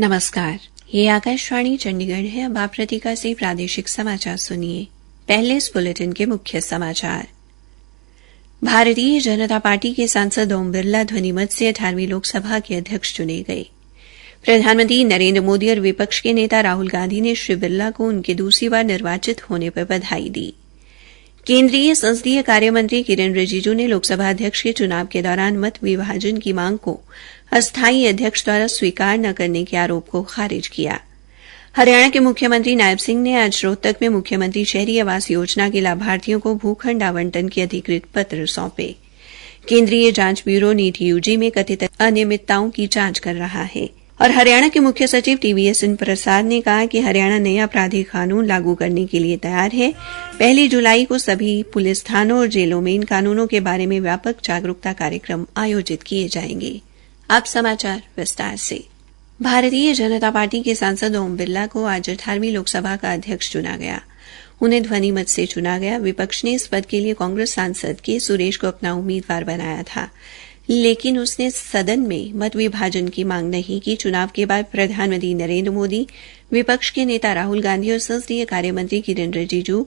नमस्कार, ये आकाशवाणी चंडीगढ़ है। अब आप प्रतिका से प्रादेशिक समाचार सुनिए। पहले इस बुलेटिन के मुख्य समाचार। भारतीय जनता पार्टी के सांसद ओम बिरला ध्वनिमत से 18वीं लोकसभा के अध्यक्ष चुने गए। प्रधानमंत्री नरेंद्र मोदी और विपक्ष के नेता राहुल गांधी ने श्री बिरला को उनके दूसरी बार निर्वाचित होने पर बधाई दी। केंद्रीय संसदीय कार्य मंत्री किरेन रिजिजू ने लोकसभा अध्यक्ष के चुनाव के दौरान मत विभाजन की मांग को अस्थायी अध्यक्ष द्वारा स्वीकार न करने के आरोप को खारिज किया। हरियाणा के मुख्यमंत्री नायब सिंह ने आज रोहतक में मुख्यमंत्री शहरी आवास योजना के लाभार्थियों को भूखंड आवंटन के अधिकृत पत्र सौंपे। केंद्रीय जांच ब्यूरो नीट यूजी में कथित अनियमितताओं की जांच कर रहा है। और हरियाणा के मुख्य सचिव टीवीएस प्रसाद ने कहा कि हरियाणा नया आपराधिक कानून लागू करने के लिए तैयार है। 1 जुलाई को सभी पुलिस थानों और जेलों में इन कानूनों के बारे में व्यापक जागरूकता कार्यक्रम आयोजित किए जाएंगे। अब समाचार विस्तार से। भारतीय जनता पार्टी के सांसद ओम बिरला को आज 18वीं लोकसभा का अध्यक्ष चुना गया। उन्हें ध्वनिमत से चुना गया। विपक्ष ने इस पद के लिए कांग्रेस सांसद के सुरेश को अपना उम्मीदवार बनाया था, लेकिन उसने सदन में मत विभाजन की मांग नहीं की। चुनाव के बाद प्रधानमंत्री नरेंद्र मोदी, विपक्ष के नेता राहुल गांधी और संसदीय कार्य मंत्री किरेन रिजिजू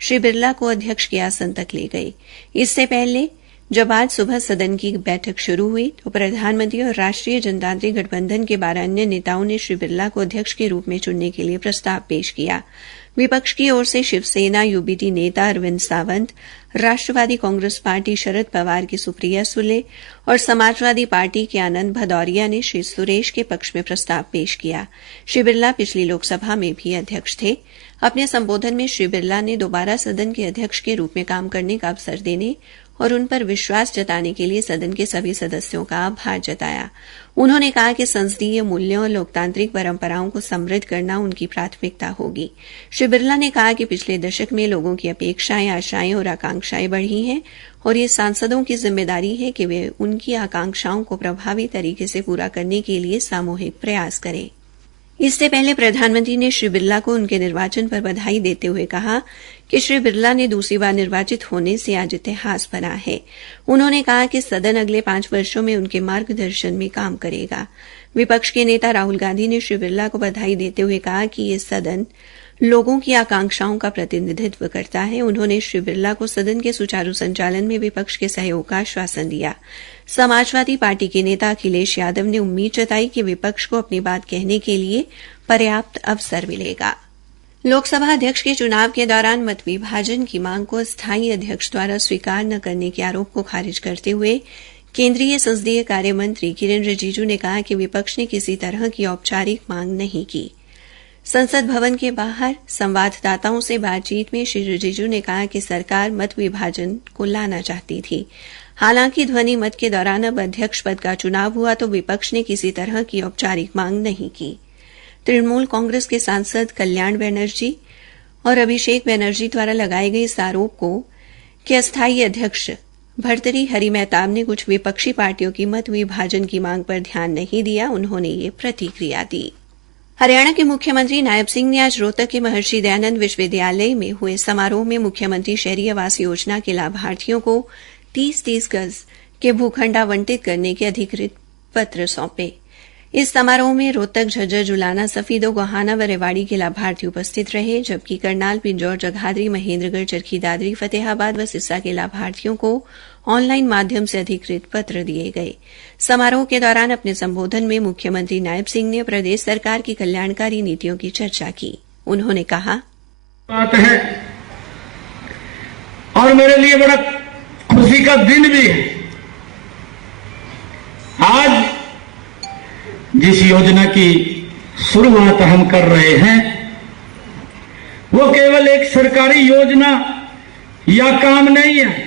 श्री बिरला को अध्यक्ष के आसन तक ले गए। इससे पहले जब आज सुबह सदन की बैठक शुरू हुई तो प्रधानमंत्री और राष्ट्रीय जनतांत्रिक गठबंधन के 12 अन्य नेताओं ने श्री बिरला को अध्यक्ष के रूप में चुनने के लिए प्रस्ताव पेश किया। विपक्ष की ओर से शिवसेना यूबीटी नेता अरविंद सावंत, राष्ट्रवादी कांग्रेस पार्टी शरद पवार की सुप्रिया सुले और समाजवादी पार्टी के आनंद भदौरिया ने श्री सुरेश के पक्ष में प्रस्ताव पेश किया। श्री बिरला पिछली लोकसभा में भी अध्यक्ष थे। अपने संबोधन में श्री बिरला ने दोबारा सदन के अध्यक्ष के रूप में काम करने का अवसर देने और उन पर विश्वास जताने के लिए सदन के सभी सदस्यों का आभार जताया। उन्होंने कहा कि संसदीय मूल्यों और लोकतांत्रिक परंपराओं को समृद्ध करना उनकी प्राथमिकता होगी। श्री बिरला ने कहा कि पिछले दशक में लोगों की अपेक्षाएं, आशाएं और आकांक्षाएं बढ़ी हैं और ये सांसदों की जिम्मेदारी है कि वे उनकी आकांक्षाओं को प्रभावी तरीके से पूरा करने के लिए सामूहिक प्रयास करें। इससे पहले प्रधानमंत्री ने श्री बिरला को उनके निर्वाचन पर बधाई देते हुए कहा कि श्री बिरला ने दूसरी बार निर्वाचित होने से आज इतिहास बना है। उन्होंने कहा कि सदन अगले 5 वर्षों में उनके मार्गदर्शन में काम करेगा। विपक्ष के नेता राहुल गांधी ने श्री बिरला को बधाई देते हुए कहा कि ये सदन लोगों की आकांक्षाओं का प्रतिनिधित्व करता है। उन्होंने श्री बिरला को सदन के सुचारू संचालन में विपक्ष के सहयोग का आश्वासन दिया। समाजवादी पार्टी के नेता अखिलेश यादव ने उम्मीद जताई कि विपक्ष को अपनी बात कहने के लिए पर्याप्त अवसर मिलेगा। लोकसभा अध्यक्ष के चुनाव के दौरान मत विभाजन की मांग को अस्थायी अध्यक्ष द्वारा स्वीकार न करने के आरोप को खारिज करते हुए केंद्रीय संसदीय कार्य मंत्री किरेन रिजिजू ने कहा कि विपक्ष ने किसी तरह की औपचारिक मांग नहीं की। संसद भवन के बाहर संवाददाताओं से बातचीत में श्री रिजिजू ने कहा कि सरकार मत विभाजन को लाना चाहती थी। हालांकि ध्वनि मत के दौरान अब अध्यक्ष पद का चुनाव हुआ तो विपक्ष ने किसी तरह की औपचारिक मांग नहीं की। तृणमूल कांग्रेस के सांसद कल्याण बनर्जी और अभिषेक बनर्जी द्वारा लगाए गए इस आरोप को कि अस्थायी अध्यक्ष भर्तृहरि हरि मेहताब ने कुछ विपक्षी पार्टियों की मत विभाजन की मांग पर ध्यान नहीं दिया, उन्होंने ये प्रतिक्रिया दी। हरियाणा के मुख्यमंत्री नायब सिंह ने आज रोहतक के महर्षि दयानंद विश्वविद्यालय में हुए समारोह में मुख्यमंत्री शहरी आवास योजना के लाभार्थियों को 30-30 गज के भूखंड आवंटित करने के अधिकृत पत्र सौंपे। इस समारोह में रोहतक, झज्जर, जुलाना, सफीदो, गोहाना व रेवाड़ी के लाभार्थी उपस्थित रहे, जबकि करनाल, पिंजौर, जगाधरी, महेंद्रगढ़, चरखी दादरी, फतेहाबाद व सिरसा के लाभार्थियों को ऑनलाइन माध्यम से अधिकृत पत्र दिए गए। समारोह के दौरान अपने संबोधन में मुख्यमंत्री नायब सिंह ने प्रदेश सरकार की कल्याणकारी नीतियों की चर्चा की। उन्होंने कहा, बात है और मेरे लिए बड़ा खुशी का दिन भी है। आज जिस योजना की शुरुआत हम कर रहे हैं वो केवल एक सरकारी योजना या काम नहीं है,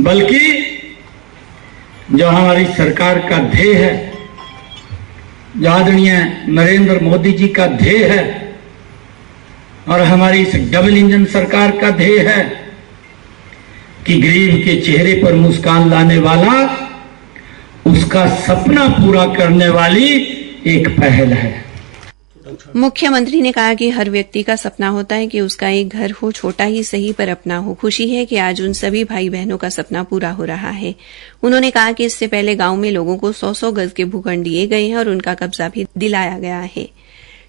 बल्कि जो हमारी सरकार का ध्येय है, जो आदरणीय नरेंद्र मोदी जी का ध्येय है और हमारी इस डबल इंजन सरकार का ध्येय है कि गरीब के चेहरे पर मुस्कान लाने वाला, उसका सपना पूरा करने वाली एक पहल है। मुख्यमंत्री ने कहा कि हर व्यक्ति का सपना होता है कि उसका एक घर हो, छोटा ही सही पर अपना हो। खुशी है कि आज उन सभी भाई बहनों का सपना पूरा हो रहा है। उन्होंने कहा कि इससे पहले गांव में लोगों को 100-100 गज के भूखंड दिए गए हैं और उनका कब्जा भी दिलाया गया है।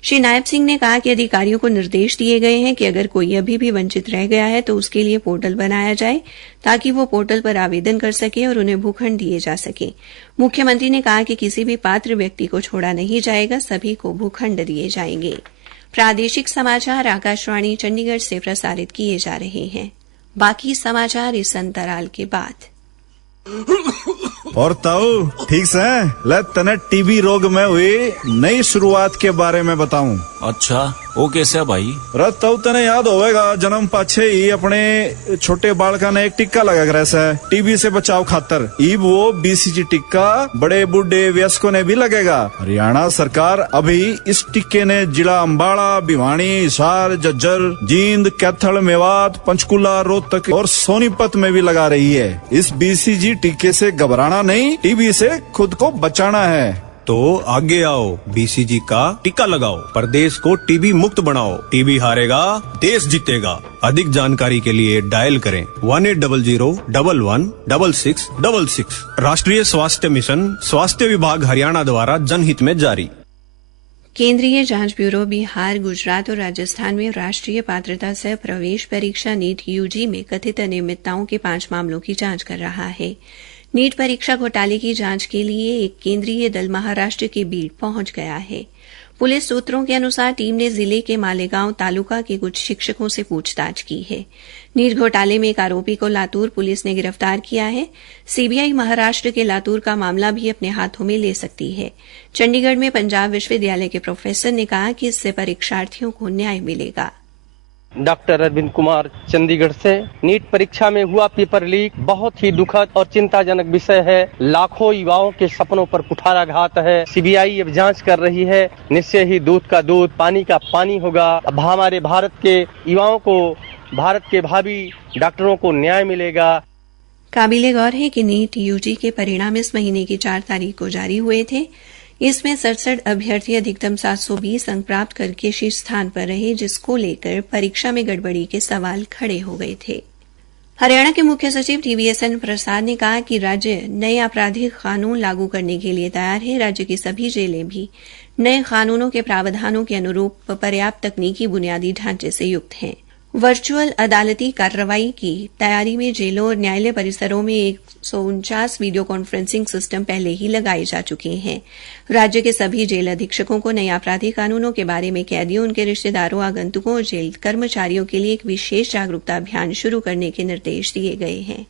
श्री नायब सिंह ने कहा कि अधिकारियों को निर्देश दिए गए हैं कि अगर कोई अभी भी वंचित रह गया है तो उसके लिए पोर्टल बनाया जाए ताकि वो पोर्टल पर आवेदन कर सके और उन्हें भूखंड दिए जा सके। मुख्यमंत्री ने कहा कि किसी भी पात्र व्यक्ति को छोड़ा नहीं जाएगा, सभी को भूखंड दिए जाएंगे। प्रादेशिक समाचार आकाशवाणी चंडीगढ़ से प्रसारित किए जा रहे हैं। बाकी समाचार इस अंतराल के बाद। और ताऊ ठीक से ले तने टीबी रोग में हुई नई शुरुआत के बारे में बताऊं। अच्छा वो कैसे है भाई? रत ताऊ तने याद होवेगा जन्म पाछे ही अपने छोटे बालका ने एक टिक्का लगा कर ऐसा टीबी से बचाव खातर। इब वो बीसीजी टिक्का बड़े बूढ़े वयस्कों ने भी लगेगा। हरियाणा सरकार अभी इस टिक्के ने जिला अम्बाड़ा, भिवानी, हिसार, झज्जर, जींद, कैथल, मेवात, पंचकुला, रोहतक और सोनीपत में भी लगा रही है। इस बीसीजी टिक्के से घबराना नहीं, टीबी से खुद को बचाना है। तो आगे आओ, बीसीजी का टीका लगाओ, प्रदेश को टीबी मुक्त बनाओ। टीबी हारेगा, देश जीतेगा। अधिक जानकारी के लिए डायल करें 1800-11-11-6666। राष्ट्रीय स्वास्थ्य मिशन, स्वास्थ्य विभाग हरियाणा द्वारा जनहित में जारी। केंद्रीय जांच ब्यूरो बिहार, गुजरात और राजस्थान में राष्ट्रीय पात्रता सह प्रवेश परीक्षा नीट यूजी में कथित अनियमितताओं के 5 मामलों की जांच कर रहा है। नीट परीक्षा घोटाले की जांच के लिए एक केंद्रीय दल महाराष्ट्र के बीड पहुंच गया है। पुलिस सूत्रों के अनुसार टीम ने जिले के मालेगांव तालुका के कुछ शिक्षकों से पूछताछ की है। नीट घोटाले में एक आरोपी को लातूर पुलिस ने गिरफ्तार किया है। सीबीआई महाराष्ट्र के लातूर का मामला भी अपने हाथों में ले सकती है। चंडीगढ़ में पंजाब विश्वविद्यालय के प्रोफेसर ने कहा कि इससे परीक्षार्थियों को न्याय मिलेगा। डॉक्टर अरविंद कुमार चंडीगढ़ से। नीट परीक्षा में हुआ पेपर लीक बहुत ही दुखद और चिंताजनक विषय है। लाखों युवाओं के सपनों पर कुठाराघात है। सीबीआई अब जांच कर रही है। निश्चय ही दूध का दूध, पानी का पानी होगा। अब हमारे भारत के युवाओं को, भारत के भावी डॉक्टरों को न्याय मिलेगा। काबिले गौर है कि नीट यूजी के परिणाम इस महीने की 4 तारीख को जारी हुए थे। इसमें 67 अभ्यर्थी अधिकतम 720 अंक प्राप्त करके शीर्ष स्थान पर रहे, जिसको लेकर परीक्षा में गड़बड़ी के सवाल खड़े हो गए थे। हरियाणा के मुख्य सचिव टीवीएसएन प्रसाद ने कहा कि राज्य नए आपराधिक कानून लागू करने के लिए तैयार है। राज्य की सभी जेलें भी नए कानूनों के प्रावधानों के अनुरूप पर्याप्त तकनीकी बुनियादी ढांचे से युक्त हैं। वर्चुअल अदालती कार्रवाई की तैयारी में जेलों और न्यायालय परिसरों में 149 वीडियो कॉन्फ्रेंसिंग सिस्टम पहले ही लगाए जा चुके हैं। राज्य के सभी जेल अधीक्षकों को नए आपराधिक कानूनों के बारे में कैदियों, उनके रिश्तेदारों, आगंतुकों और जेल कर्मचारियों के लिए एक विशेष जागरूकता अभियान शुरू करने के निर्देश दिए गए हैं।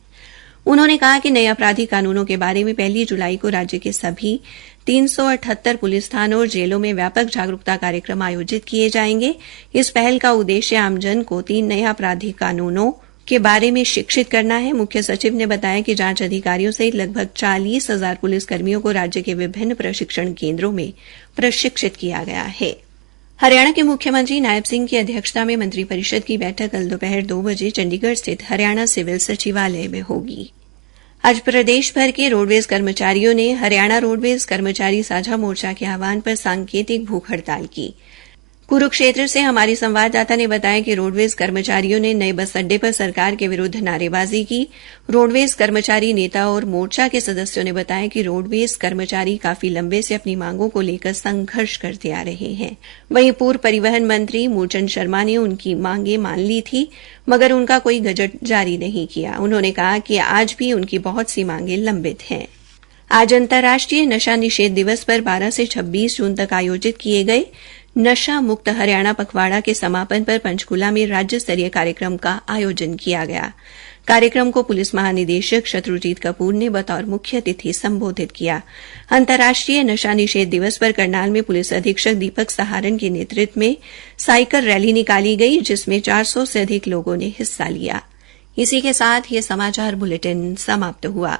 उन्होंने कहा कि नए आपराधिक कानूनों के बारे में 1 जुलाई को राज्य के सभी 378 पुलिस थानों और जेलों में व्यापक जागरूकता कार्यक्रम आयोजित किए जाएंगे। इस पहल का उद्देश्य आमजन को 3 नए आपराधिक कानूनों के बारे में शिक्षित करना है। मुख्य सचिव ने बताया कि जांच अधिकारियों सहित लगभग 40,000 पुलिसकर्मियों को राज्य के विभिन्न प्रशिक्षण केंद्रों में प्रशिक्षित किया गया है। हरियाणा के मुख्यमंत्री नायब सिंह की अध्यक्षता में मंत्रिपरिषद की बैठक कल दोपहर 2 बजे चंडीगढ़ स्थित हरियाणा सिविल सचिवालय में होगी। आज प्रदेश भर के रोडवेज कर्मचारियों ने हरियाणा रोडवेज कर्मचारी साझा मोर्चा के आह्वान पर सांकेतिक भूख हड़ताल की। कुरुक्षेत्र से हमारी संवाददाता ने बताया कि रोडवेज कर्मचारियों ने नए बस अड्डे पर सरकार के विरुद्ध नारेबाजी की। रोडवेज कर्मचारी नेता और मोर्चा के सदस्यों ने बताया कि रोडवेज कर्मचारी काफी लंबे से अपनी मांगों को लेकर संघर्ष करते आ रहे हैं। वहीं पूर्व परिवहन मंत्री मूलचंद शर्मा ने उनकी मांगें मान ली थी, मगर उनका कोई गजट जारी नहीं किया। उन्होंने कहा कि आज भी उनकी बहुत सी मांगें लंबित हैं। आज अंतर्राष्ट्रीय नशा निषेध दिवस पर 12 से 26 जून तक आयोजित किए गए नशा मुक्त हरियाणा पखवाड़ा के समापन पर पंचकूला में राज्य स्तरीय कार्यक्रम का आयोजन किया गया। कार्यक्रम को पुलिस महानिदेशक शत्रुजीत कपूर ने बतौर मुख्य अतिथि संबोधित किया। अंतर्राष्ट्रीय नशा निषेध दिवस पर करनाल में पुलिस अधीक्षक दीपक सहारन के नेतृत्व में साइकिल रैली निकाली गई, जिसमें 400 से अधिक लोगों ने हिस्सा लिया। इसी के साथ ये समाचार बुलेटिन समाप्त हुआ।